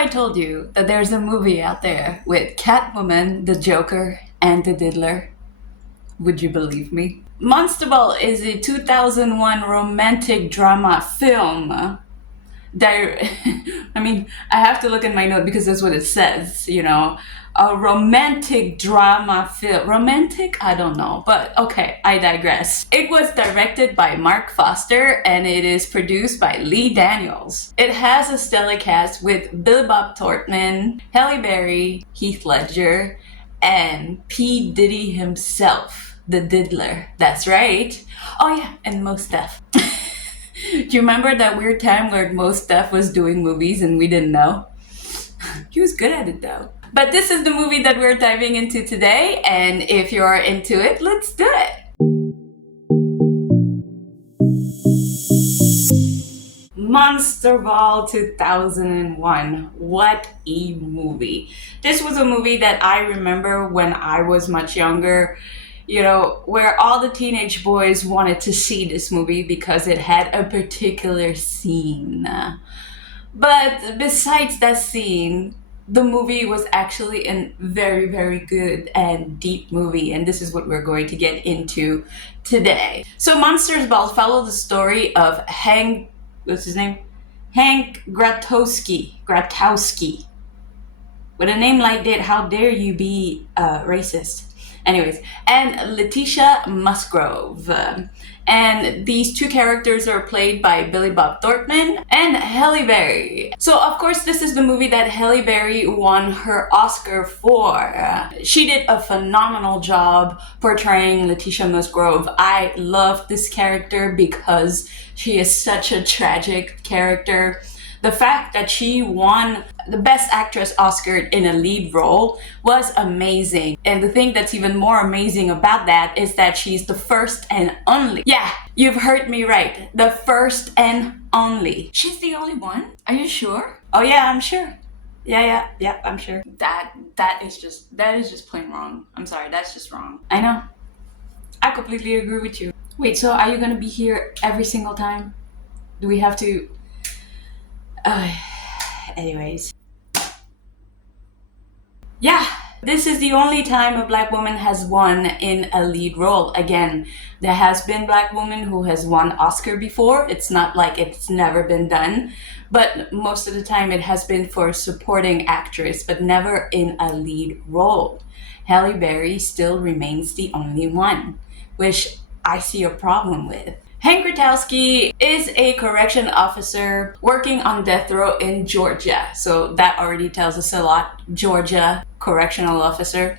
I told you that there's a movie out there with Catwoman, the Joker, and the Diddler? Would you believe me? Monster Ball is a 2001 romantic drama film. I have to look in my note because that's what it says, A romantic drama film. Romantic? I don't know. But okay, I digress. It was directed by Mark Foster and it is produced by Lee Daniels. It has a stellar cast with Billy Bob Thornton, Halle Berry, Heath Ledger, and P. Diddy himself, the Diddler. That's right. Oh yeah, and Mos Def. Do you remember that weird time where Mos Def was doing movies and we didn't know? He was good at it though. But this is the movie that we're diving into today, and if you're into it, let's do it! Monster Ball 2001. What a movie. This was a movie that I remember when I was much younger, where all the teenage boys wanted to see this movie because it had a particular scene. But besides that scene, the movie was actually a very, very good and deep movie, and this is what we're going to get into today. So Monsters Ball followed the story of Hank Gratowski. With a name like that, how dare you be racist? Anyways, and Leticia Musgrove. And these two characters are played by Billy Bob Thornton and Halle Berry. So of course this is the movie that Halle Berry won her Oscar for. She did a phenomenal job portraying Leticia Musgrove. I love this character because she is such a tragic character. The fact that she won the Best Actress Oscar in a lead role was amazing. And the thing that's even more amazing about that is that she's the first and only. Yeah, you've heard me right. The first and only. She's the only one? Are you sure? Oh yeah, I'm sure. Yeah, I'm sure. That is just plain wrong. I'm sorry, that's just wrong. I know. I completely agree with you. Wait, so are you gonna be here every single time? Do we have to... anyways. Yeah, this is the only time a black woman has won in a lead role. Again, there has been black women who has won Oscar before. It's not like it's never been done, but most of the time it has been for supporting actress, but never in a lead role. Halle Berry still remains the only one, which I see a problem with. Hank Gratowski is a correction officer working on death row in Georgia. So that already tells us a lot. Georgia correctional officer.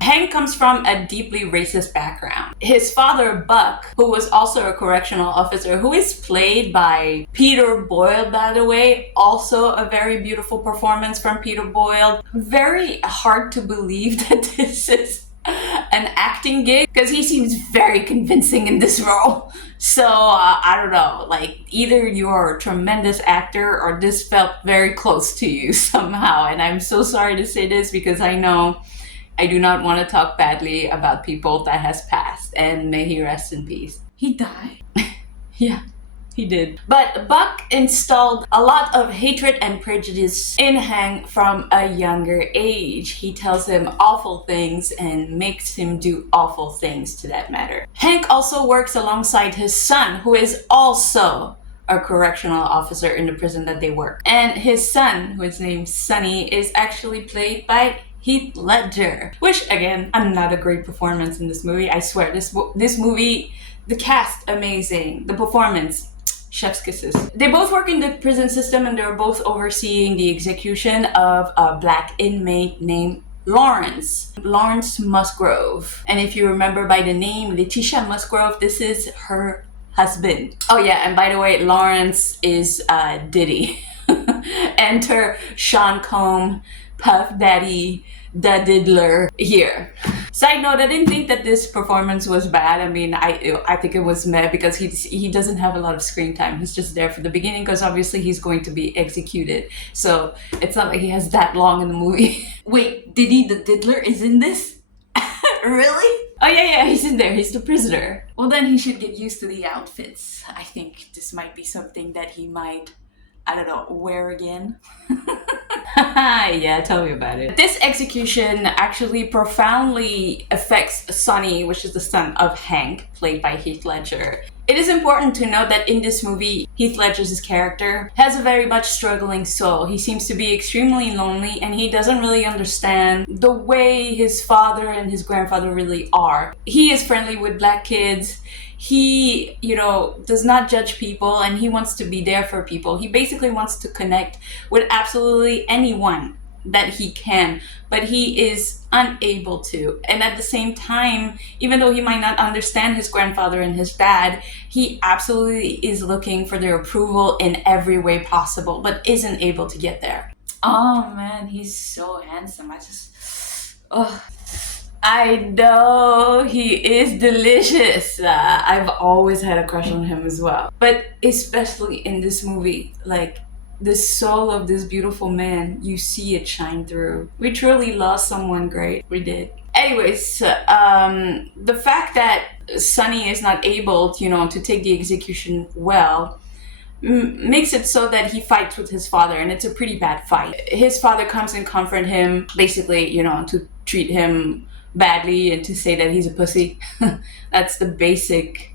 Hank comes from a deeply racist background. His father, Buck, who was also a correctional officer, who is played by Peter Boyle, by the way, also a very beautiful performance from Peter Boyle. Very hard to believe that this is an acting gig because he seems very convincing in this role. So I don't know, like either you're a tremendous actor or this felt very close to you somehow. And I'm so sorry to say this because I know I do not want to talk badly about people that has passed, and may he rest in peace. He died? Yeah. He did. But Buck installed a lot of hatred and prejudice in Hank from a younger age. He tells him awful things and makes him do awful things to that matter. Hank also works alongside his son, who is also a correctional officer in the prison that they work. And his son, who is named Sonny, is actually played by Heath Ledger. Which, again, another great performance in this movie. I swear, this movie, the cast, amazing. The performance, chef's kisses. They both work in the prison system and they're both overseeing the execution of a black inmate named Lawrence Musgrove. And if you remember by the name Leticia Musgrove, this is her husband. Oh yeah, and by the way, Lawrence is Diddy. Enter Sean Combs, Puff Daddy, the Diddler here. Side note, I didn't think that this performance was bad. I mean, I think it was meh because he doesn't have a lot of screen time. He's just there for the beginning because obviously he's going to be executed. So it's not like he has that long in the movie. Wait, Diddy the Diddler is in this? Really? Oh yeah, he's in there. He's the prisoner. Well, then he should get used to the outfits. I think this might be something that he might, I don't know, wear again. Yeah, tell me about it. This execution actually profoundly affects Sonny, which is the son of Hank, played by Heath Ledger. It is important to note that in this movie, Heath Ledger's character has a very much struggling soul. He seems to be extremely lonely, and he doesn't really understand the way his father and his grandfather really are. He is friendly with black kids. He, does not judge people, and he wants to be there for people. He basically wants to connect with absolutely anyone that he can, but he is unable to. And at the same time, even though he might not understand his grandfather and his dad, he absolutely is looking for their approval in every way possible, but isn't able to get there. Oh man, he's so handsome. I know, he is delicious. I've always had a crush on him as well. But especially in this movie, like, the soul of this beautiful man, you see it shine through. We truly lost someone great. We did. Anyways, the fact that Sonny is not able, to take the execution well, makes it so that he fights with his father, and it's a pretty bad fight. His father comes and confront him, basically, to treat him badly and to say that he's a pussy. That's the basic,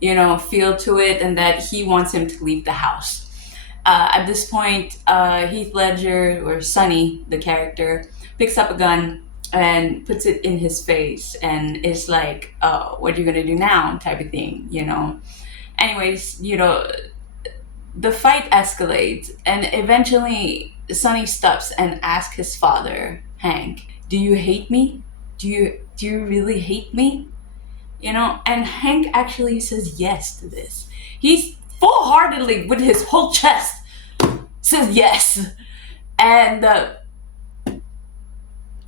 feel to it, and that he wants him to leave the house. At this point, Heath Ledger, or Sonny, the character, picks up a gun and puts it in his face and is like, oh, what are you gonna do now, type of thing, Anyways, the fight escalates, and eventually Sonny stops and asks his father, Hank, do you hate me? Do you really hate me? And Hank actually says yes to this. He's full-heartedly, with his whole chest, says yes. And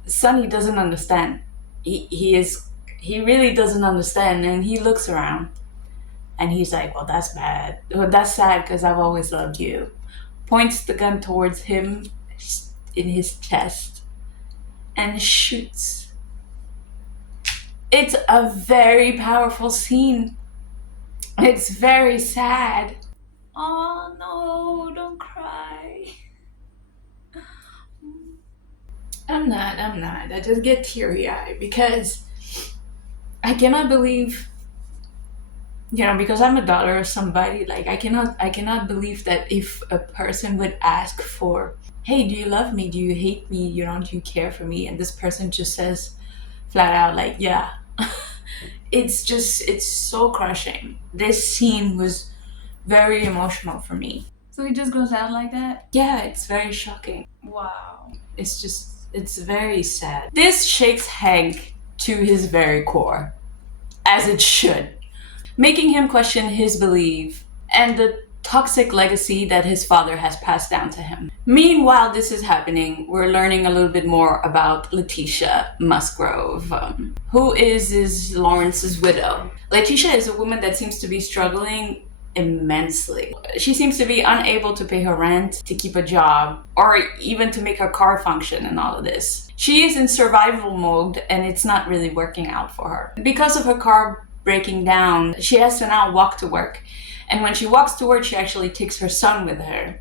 Sonny doesn't understand. He really doesn't understand, and he looks around and he's like, well, that's bad. Well, that's sad because I've always loved you. Points the gun towards him in his chest and shoots. It's a very powerful scene. It's very sad. Oh no, don't cry. I'm not. I just get teary-eyed because I cannot believe, because I'm a daughter of somebody, like I cannot believe that if a person would ask for, hey, do you love me? Do you hate me? Do you care for me? And this person just says flat out, like, yeah. It's so crushing. This scene was very emotional for me. So he just goes out like that? Yeah, it's very shocking. Wow. It's very sad. This shakes Hank to his very core, as it should, making him question his belief and the toxic legacy that his father has passed down to him. Meanwhile, this is happening, we're learning a little bit more about Leticia Musgrove, who is Lawrence's widow. Leticia is a woman that seems to be struggling immensely. She seems to be unable to pay her rent, to keep a job, or even to make her car function and all of this. She is in survival mode, and it's not really working out for her. Because of her car breaking down, she has to now walk to work. And when she walks to work, she actually takes her son with her.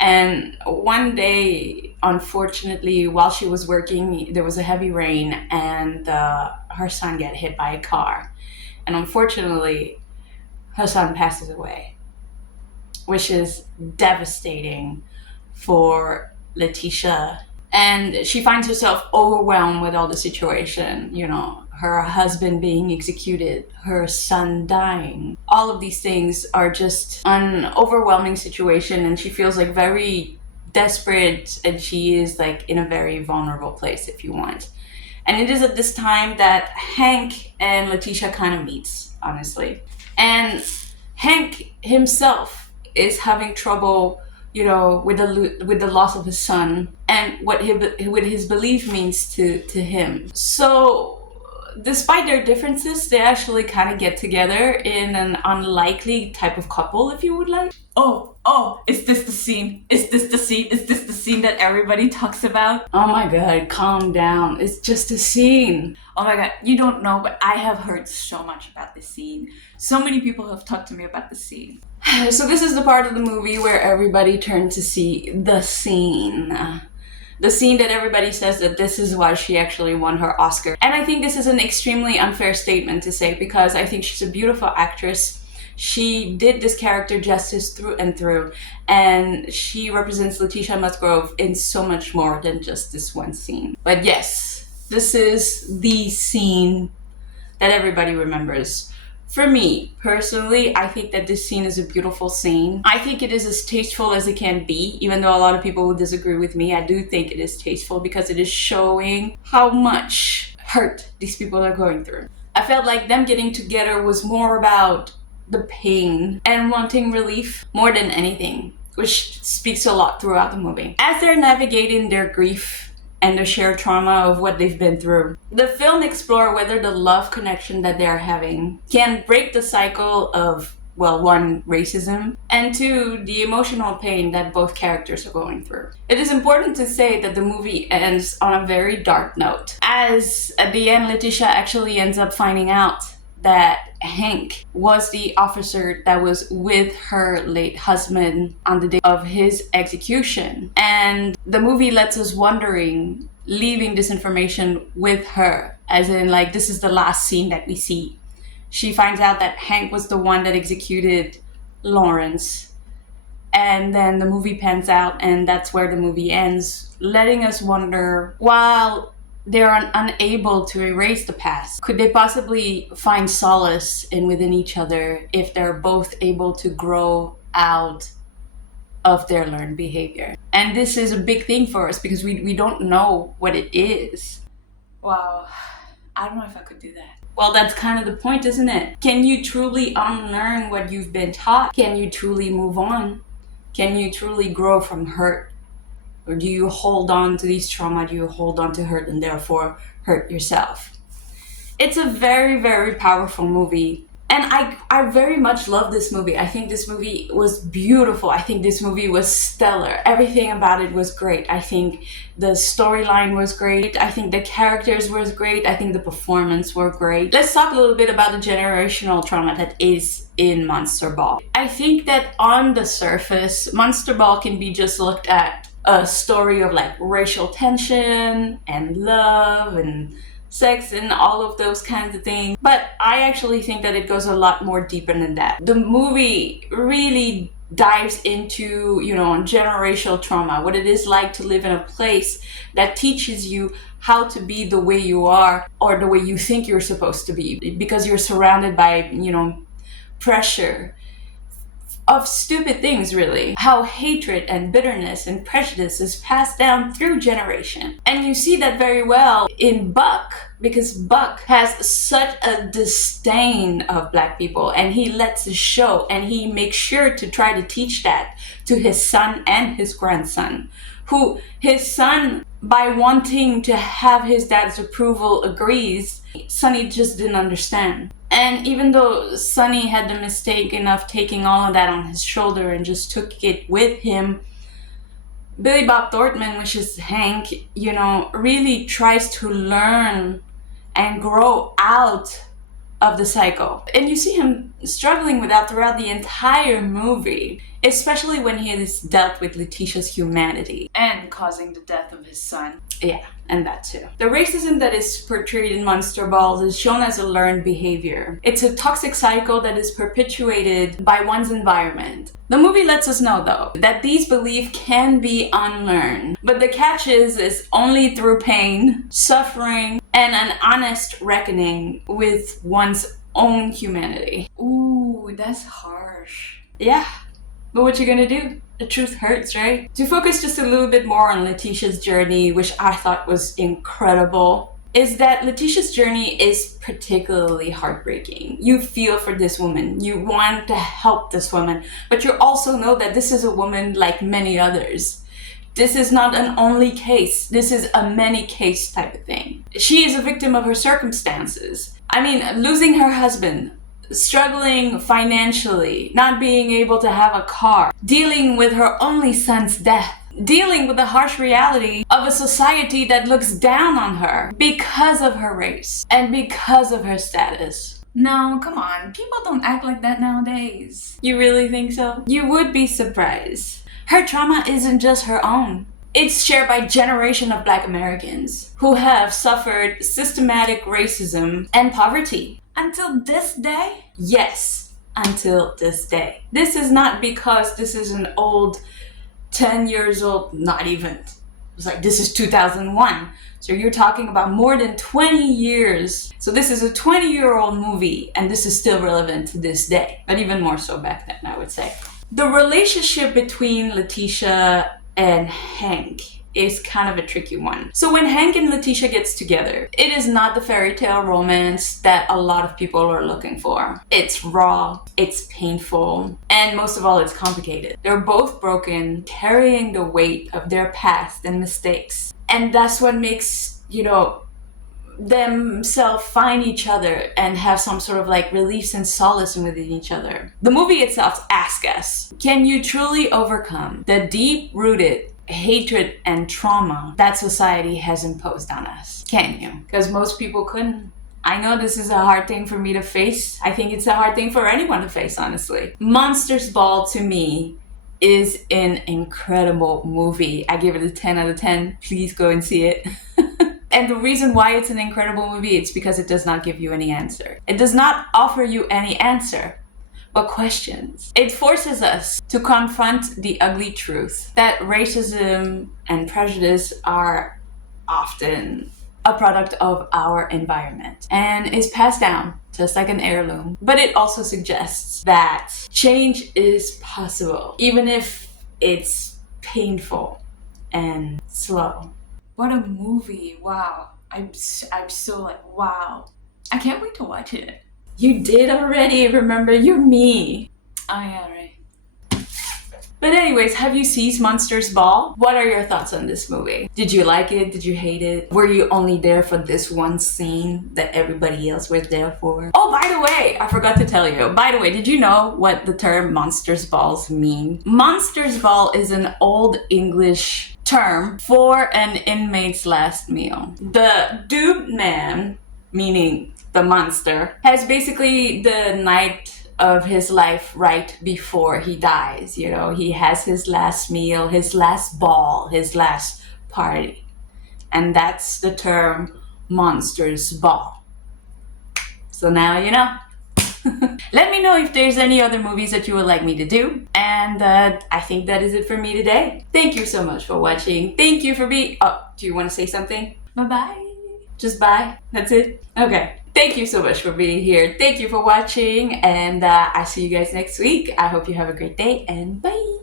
And one day, unfortunately, while she was working, there was a heavy rain, and her son got hit by a car. And unfortunately, her son passes away, which is devastating for Leticia. And she finds herself overwhelmed with all the situation, her husband being executed, her son dying. All of these things are just an overwhelming situation, and she feels like very desperate, and she is like in a very vulnerable place, if you want. And it is at this time that Hank and Leticia kind of meets, honestly. And Hank himself is having trouble, with the loss of his son and what his belief means to him. So despite their differences, they actually kind of get together in an unlikely type of couple, if you would like. Oh, is this the scene? Is this the scene? Is this the scene that everybody talks about? Oh my god, calm down. It's just a scene. Oh my god, you don't know, but I have heard so much about this scene. So many people have talked to me about the scene. So this is the part of the movie where everybody turned to see the scene. The scene that everybody says that this is why she actually won her Oscar. And I think this is an extremely unfair statement to say, because I think she's a beautiful actress. She did this character justice through and through, and she represents Letitia Musgrove in so much more than just this one scene. But yes, this is the scene that everybody remembers. For me, personally, I think that this scene is a beautiful scene. I think it is as tasteful as it can be, even though a lot of people will disagree with me. I do think it is tasteful because it is showing how much hurt these people are going through. I felt like them getting together was more about the pain and wanting relief more than anything, which speaks a lot throughout the movie. As they're navigating their grief and the shared trauma of what they've been through, the film explores whether the love connection that they're having can break the cycle of, well, one, racism, and two, the emotional pain that both characters are going through. It is important to say that the movie ends on a very dark note, as at the end Letitia actually ends up finding out that Hank was the officer that was with her late husband on the day of his execution. And the movie lets us wondering, leaving this information with her, as in like this is the last scene that we see. She finds out that Hank was the one that executed Lawrence. And then the movie pans out, and that's where the movie ends, letting us wonder, while they're unable to erase the past, could they possibly find solace within each other if they're both able to grow out of their learned behavior? And this is a big thing for us because we don't know what it is. Wow, I don't know if I could do that. Well, that's kind of the point, isn't it? Can you truly unlearn what you've been taught? Can you truly move on? Can you truly grow from hurt? Or do you hold on to these trauma? Do you hold on to hurt and therefore hurt yourself? It's a very, very powerful movie. And I very much love this movie. I think this movie was beautiful. I think this movie was stellar. Everything about it was great. I think the storyline was great. I think the characters was great. I think the performance were great. Let's talk a little bit about the generational trauma that is in Monster Ball. I think that on the surface, Monster Ball can be just looked at a story of like racial tension and love and sex and all of those kinds of things. But I actually think that it goes a lot more deeper than that. The movie really dives into, generational trauma, what it is like to live in a place that teaches you how to be the way you are or the way you think you're supposed to be, because you're surrounded by, pressure of stupid things, really. How hatred and bitterness and prejudice is passed down through generation. And you see that very well in Buck, because Buck has such a disdain of Black people, and he lets it show, and he makes sure to try to teach that to his son and his grandson, who his son, by wanting to have his dad's approval, agrees. Sonny just didn't understand. And even though Sonny had the mistake of taking all of that on his shoulder and just took it with him, Billy Bob Thornton, which is Hank, really tries to learn and grow out of the cycle. And you see him struggling with that throughout the entire movie, especially when he has dealt with Letitia's humanity and causing the death of his son. Yeah, and that too. The racism that is portrayed in Monster Balls is shown as a learned behavior. It's a toxic cycle that is perpetuated by one's environment. The movie lets us know, though, that these beliefs can be unlearned. But the catch is only through pain, suffering, and an honest reckoning with one's own humanity. Ooh, that's harsh. Yeah, but what you gonna do? The truth hurts, right? To focus just a little bit more on Letitia's journey, which I thought was incredible, is that Letitia's journey is particularly heartbreaking. You feel for this woman. You want to help this woman, but you also know that this is a woman like many others. This is not an only case. This is a many case type of thing. She is a victim of her circumstances. I mean, losing her husband, struggling financially, not being able to have a car, dealing with her only son's death, dealing with the harsh reality of a society that looks down on her because of her race and because of her status. No, come on. People don't act like that nowadays. You really think so? You would be surprised. Her trauma isn't just her own. It's shared by a generation of Black Americans who have suffered systematic racism and poverty. Until this day? Yes, until this day. This is not because this is an old 10 years old, not even. It was like, this is 2001. So you're talking about more than 20 years. So this is a 20-year-old movie, and this is still relevant to this day, but even more so back then, I would say. The relationship between Leticia and Hank is kind of a tricky one. So when Hank and Leticia gets together, it is not the fairy tale romance that a lot of people are looking for. It's raw, it's painful, and most of all, it's complicated. They're both broken, carrying the weight of their past and mistakes. And that's what makes, themselves find each other and have some sort of like relief and solace within each other. The movie itself asks us, can you truly overcome the deep-rooted hatred and trauma that society has imposed on us? Can you? Because most people couldn't. I know this is a hard thing for me to face. I think it's a hard thing for anyone to face, honestly. Monsters Ball, to me, is an incredible movie. I give it a 10 out of 10. Please go and see it. And the reason why it's an incredible movie, it's because it does not give you any answer. It does not offer you any answer, but questions. It forces us to confront the ugly truth that racism and prejudice are often a product of our environment and is passed down just like an heirloom. But it also suggests that change is possible, even if it's painful and slow. What a movie. Wow. I'm so like, wow. I can't wait to watch it. You did already. Remember, you're me. Oh yeah, right. But anyways, have you seen Monsters Ball? What are your thoughts on this movie? Did you like it? Did you hate it? Were you only there for this one scene that everybody else was there for? Oh, by the way, I forgot to tell you. By the way, did you know what the term Monsters Balls mean? Monsters Ball is an old English term for an inmate's last meal. The doomed man, meaning the monster, has basically the night of his life right before he dies. He has his last meal, his last ball, his last party. And that's the term Monsters Ball. So now you know. Let me know if there's any other movies that you would like me to do. And I think that is it for me today. Thank you so much for watching. Thank you for being... Oh, do you want to say something? Bye-bye. Just bye? That's it? Okay. Thank you so much for being here. Thank you for watching. And I'll see you guys next week. I hope you have a great day and bye.